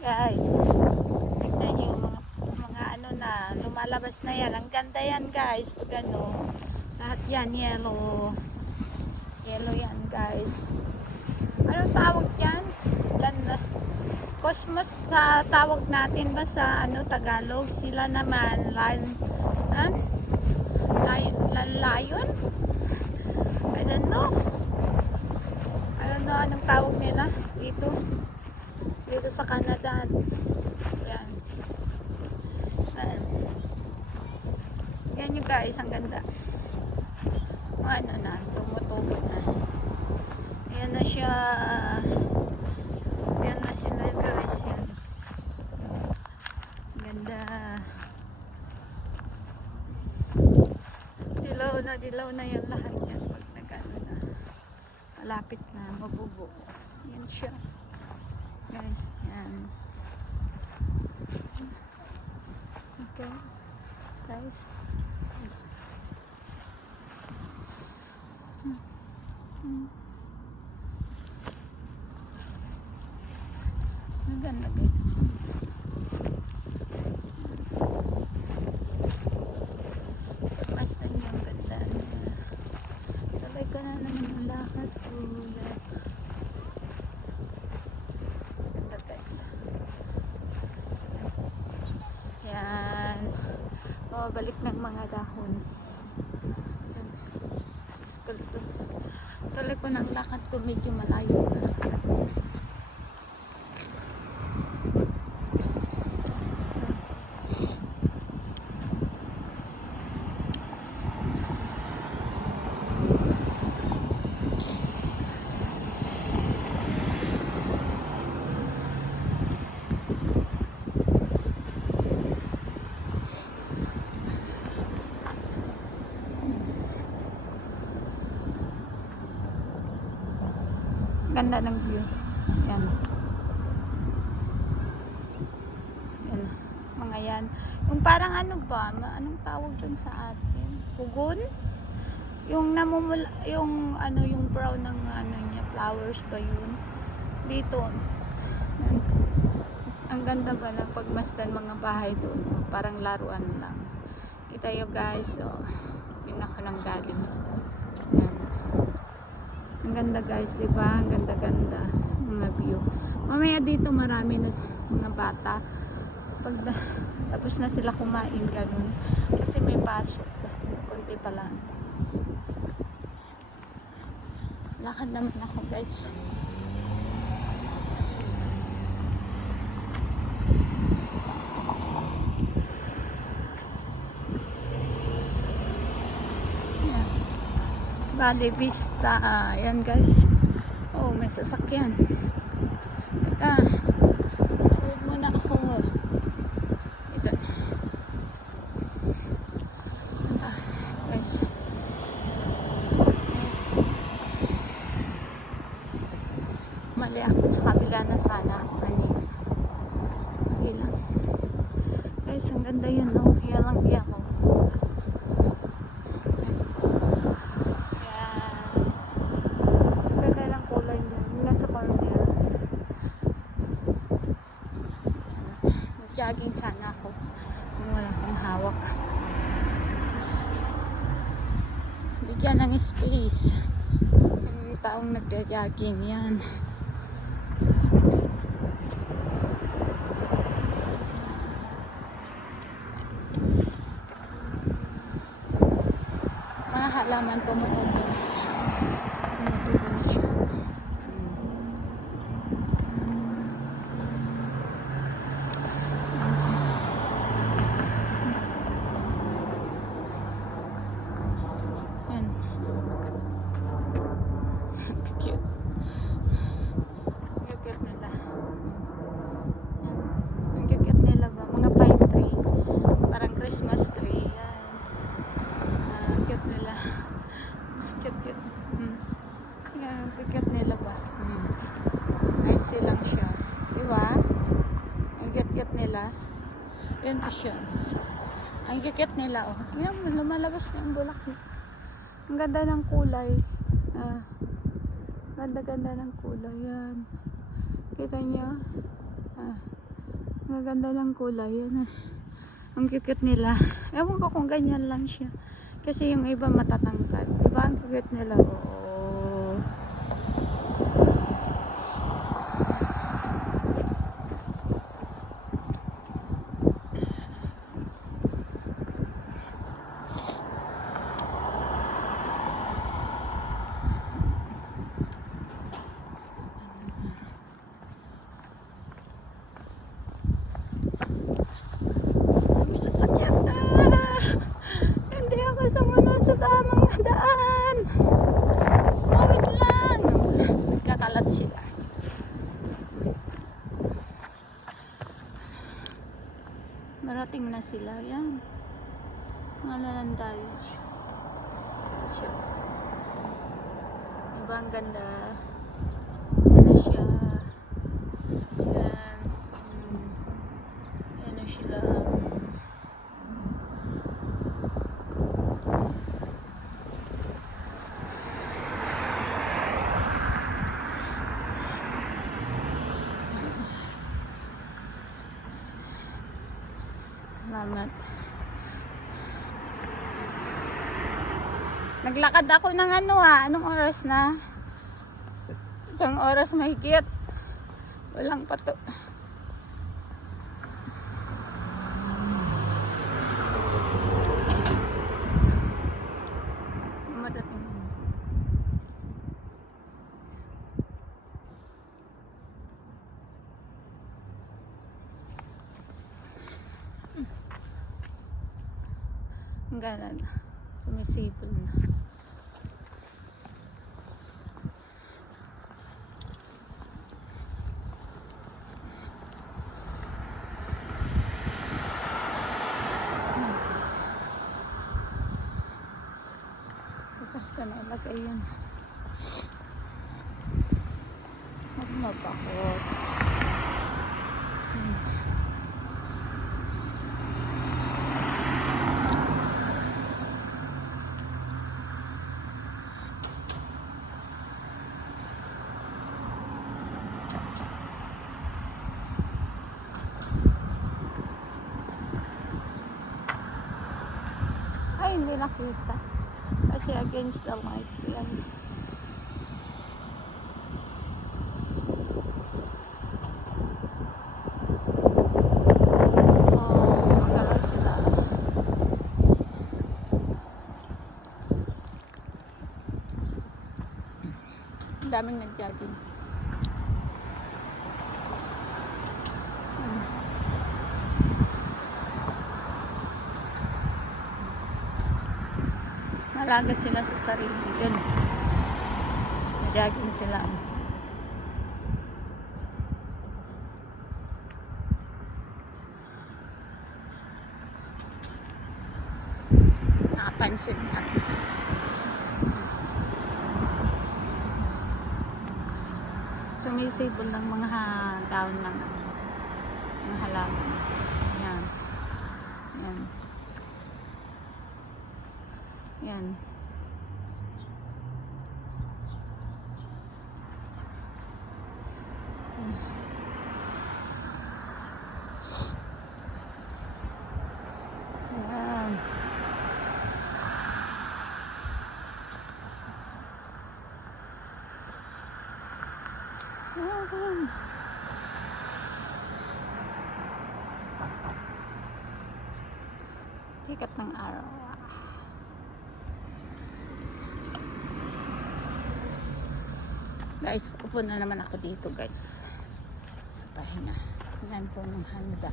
Guys, tignan nyo yung mga ano na, lumalabas na yan. Ang ganda yan guys, pag ano, lahat yan yellow. Yellow yan guys. Anong tawag yan? Ganda. Cosmos sa tawag natin ba sa ano Tagalog? Sila naman lion? I don't know. I don't know anong tawag nila dito sa Canada. Yan. Yan yung guys, ang ganda. Ano na, tumutubo na. Yan na siya. Yan na sila guys. Yan. Ganda. Dilaw na yan lahat yan. Pag nagano na. Malapit na, mabubuo. Yan siya. Guys, yan. Okay. Guys. Ang ganda guys. Basta niya ang ganda. Sabay ko na naman ang lakad ko. Ganda guys. Yan. Balik ng mga dahon. Yan. Sa school to. Tuloy ko ng lakad ko, medyo malayo na. Ganda ng view. Yan. Yan. Mga yan. Yung parang ano ba? Anong tawag dun sa atin? Kugon? Yung namumula, yung ano, yung brown ng ano niya, flowers ba yun? Dito. Yan. Ang ganda ba ng pagmasdan mga bahay doon? Parang laruan lang. Kita yung guys. So, yun ako nang galing. Yan. Ang ganda guys, di ba? Ang ganda-ganda mga view. Mamaya dito marami na mga bata. Tapos na sila kumain ganun. Kasi may pasok. Kunti pa lang. Lakad naman ako guys. Valley Vista. Ayan guys. Oh, may sasakyan. Teka. Huwag muna ako. Ito. Guys. Mali ako sa kabila na sana. Kanina. Okay lang. Guys, ang ganda yun. No? Hiyalang hiya ko. Jogging sana ako kung wala akong hawak. Bigyan ng space. May taong nagja-jogging yan. Mga halaman tumutubo na siya. Tumutubo na siya. Christmas tree. Yan. Cute nila. Cute. Yan, cute nila ba? Nice lang siya. Diba? Ang cute nila. Yan pa siya. Ang cute nila. Oh. Tingnan mo, lumalabas na yung bulaklak. Ang ganda ng kulay. Ganda ng kulay. Yan. Kita niyo? Ang ganda ng kulay. Yan ah. Ang cute nila. Ewan ko kung ganyan lang siya. Kasi yung iba matatangkad. Diba ang cute nila? Oo. May sasakyan. Ah! Hindi ako sumunod sa tamang daan. Oh, wait lang. Nagkakalat sila. Marating na sila. Yan. Ngalalan tayo. Siya. Diba ang ganda? Ano siya? Yan. Ano sila? Salamat. Naglakad ako ng ano anong oras na? Isang oras mahigit. Walang pato. Madating. Ang gana na. Sumisipol na. Bukas ka na ilagay yun. Magmabakot. Ay, hindi nakita. Kasi against the light. Yan. Oh, magalaw sila. Ang daming nag-jogging. Malaga sila sa sarili. Yun. Nag-jogging sila. Nakapansin niya. Sumisipol ng mga taon ng halaman. Yan. Yan. Yan. Yan. Yan. Sikat ng araw. Guys, upo na naman ako dito guys. Pahinga. Yan po ng handa.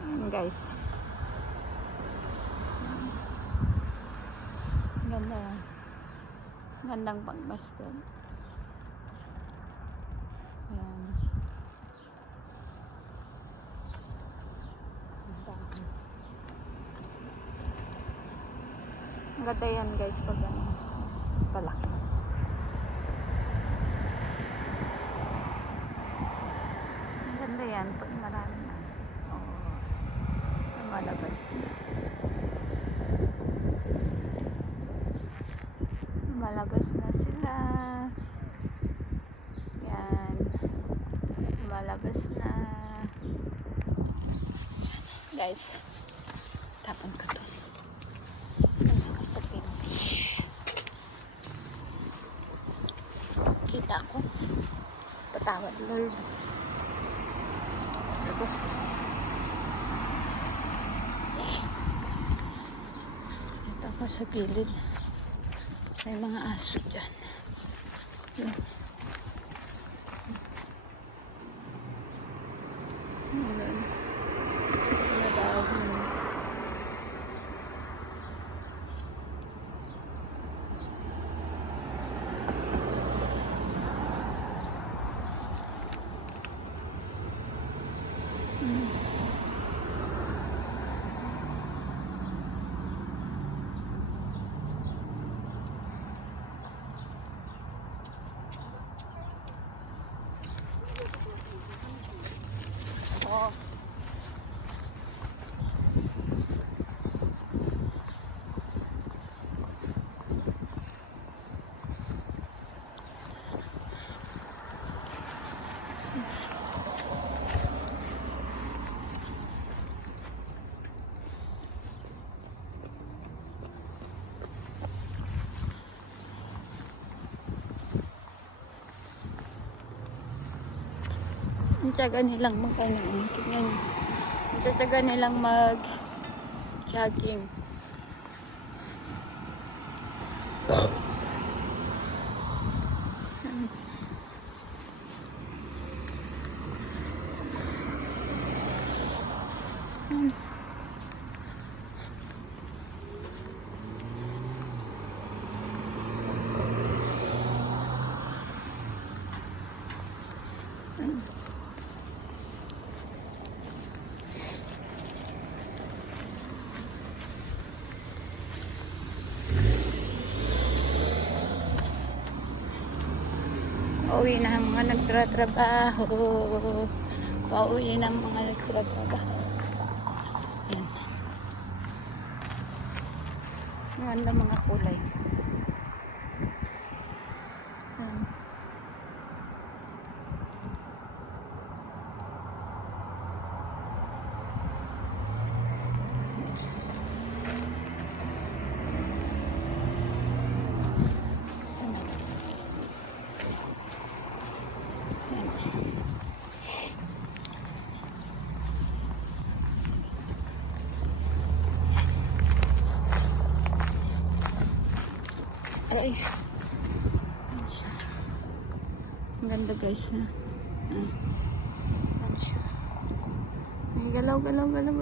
Yan guys. Ganda. Gandang pagmasdan. Ayan. Ang ganda yan guys pag ano, palaki. guys. Tapon ko to. Sa pintis. Kita ko. Patawad, Lord. Tapos, ito ako sa gilid. May mga aso dyan. Yun. Yun. Nadahon. Oh. Ang tiyaga nilang mag-ano, tingnan nyo. Ang tiyaga nilang mag-jogging. Pauwi na ang mga nagtratrabaho. Pauwi na ang mga nagtratrabaho. Yan. Ang ganda mga kulay. Yan. Ay. Ang ganda guys na. Yan siya. Ay, galaw. Galaw. Ganda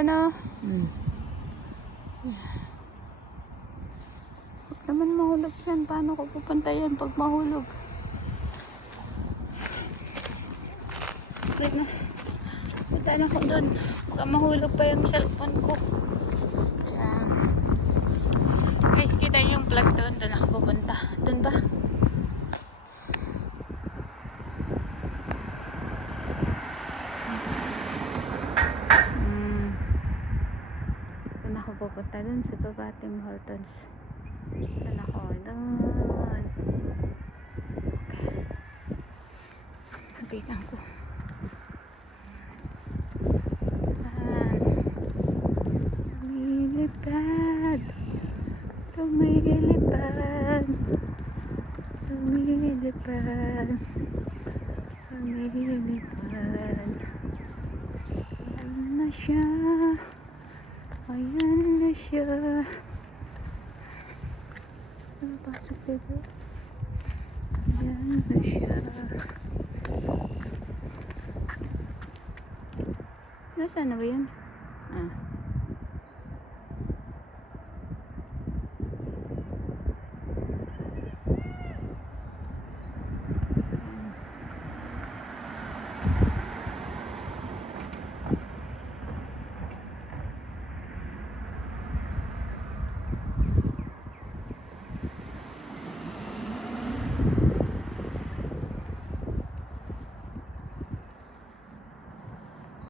na. Huwag naman mahulog yan. Paano ko pupuntayan pag mahulog? Wait na. Punta na ko doon. Baka mahulog pa yung cellphone ko. Ayan. Guys, kita yung plug doon. Doon ako pupunta. Doon ba? Doon ako pupunta. Doon sa baba Tim Hortons. Doon ako. Doon. Okay. Kapitan ko. Lumilipad. Ayan na siya. Pasok dito. Ayan na siya. Nasaan na ba yun? Ah.